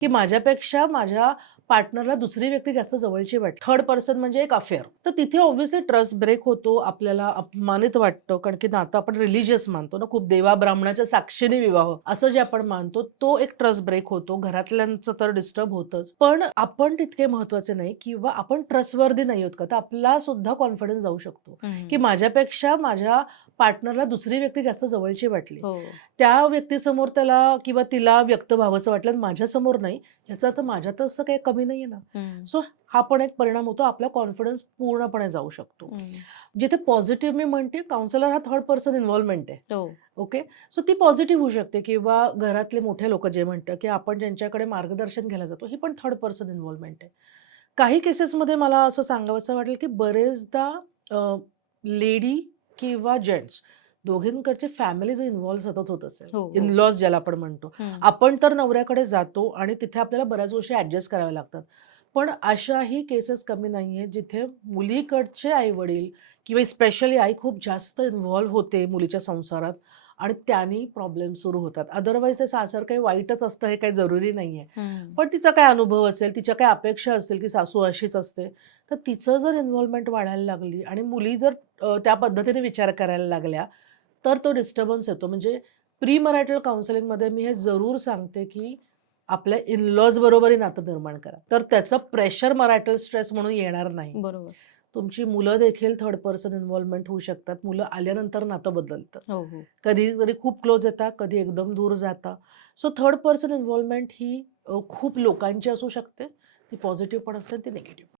की माझ्यापेक्षा माझ्या पार्टनरला दुसरी व्यक्ती जास्त जवळची वाटते. थर्ड पर्सन म्हणजे एक अफेअर. तर तिथे ऑब्व्हियसली ट्रस्ट ब्रेक होतो. आपल्याला अपमानित वाटतं. कारण की नातं आपण रिलिजियस मानतो ना, खूप देवा-ब्राह्मणाच्या साक्षीने विवाह असं जे आपण मानतो, तो एक ट्रस्ट ब्रेक होतो. घरातल्यांचं तर डिस्टर्ब होतंच. पण आपण तितके महत्त्वाचे नाही किंवा आपण ट्रस्टवर्दी नाही आहोत का? तर आपला सुद्धा कॉन्फिडन्स जाऊ शकतो, की हं. माझ्यापेक्षा माझ्या पार्टनरला दुसरी व्यक्ती जास्त जवळची वाटली. हो. त्या व्यक्तीसमोर त्याला किंवा तिला व्यक्त व्हावंसं वाटलं आणि माझ्यासमोर नाही, याचा अर्थ माझ्यात असं काही कमी नाहीये ना. हं, सो हा पण एक परिणाम होतो. आपला कॉन्फिडन्स पूर्णपणे जाऊ शकतो. हं. जिथे पॉझिटिव्ह मी म्हणते काउन्सिलर हा थर्ड पर्सन इन्व्हॉल्वमेंट आहे. हो. ओके. सो ती पॉझिटिव्ह होऊ शकते किंवा घरातले मोठे लोकं जे म्हणतात, की आपण ज्यांच्याकडे मार्गदर्शन घ्यायला जातो, ही पण थर्ड पर्सन इन्व्हॉल्वमेंट आहे. काही केसेसमध्ये मला असं सांगावसं वाटेल, की बरेचदा लेडी किंवा जेंट्स दोघींकडची फॅमिली जर इन्व्हॉल्व सतत होत असेल, हो, हो. इन-लॉज ज्याला आपण म्हणतो. हं. आपण तर नवऱ्याकडे जातो आणि तिथे आपल्याला बऱ्याच गोष्टी ॲडजस्ट कराव्या लागतात. पण अशाही केसेस कमी नाहीये, जिथे मुलीकडचे आई-वडील किंवा स्पेशली आई खूप जास्त इन्व्हॉल्व होते मुलीच्या संसारात आणि त्यानी प्रॉब्लेम सुरू होतात. अदरवाईज ते सासर काही वाईटच असतं हे काही जरुरी नाहीये. हं. पण तिचा काय अनुभव असेल, तिच्या काय अपेक्षा असतील, की सासू अशीच असते. तर तिचं जर इन्व्हॉल्वमेंट वाढायला लागली आणि मुली जर त्या पद्धतीने विचार करायला लागल्या, तर तो डिस्टर्बन्स येतो. म्हणजे प्री मॅरिटल काउन्सिलिंगमध्ये मी हे जरूर सांगते, की आपल्या इन-लॉज बरोबरही नातं निर्माण करा. तर त्याचं प्रेशर मॅरिटल स्ट्रेस म्हणून येणार नाही. बरोबर. तुमची मुलं देखील थर्ड पर्सन इन्व्हॉल्वमेंट होऊ शकतात. मुलं आल्यानंतर नातं बदलतं. हो, हो. कधी-कधी खूप क्लोज येतात, कधी एकदम दूर जाता. सो थर्ड पर्सन इन्व्हॉल्वमेंट ही खूप लोकांची असू शकते. ती पॉझिटिव्ह पण असते, ती निगेटिव्ह.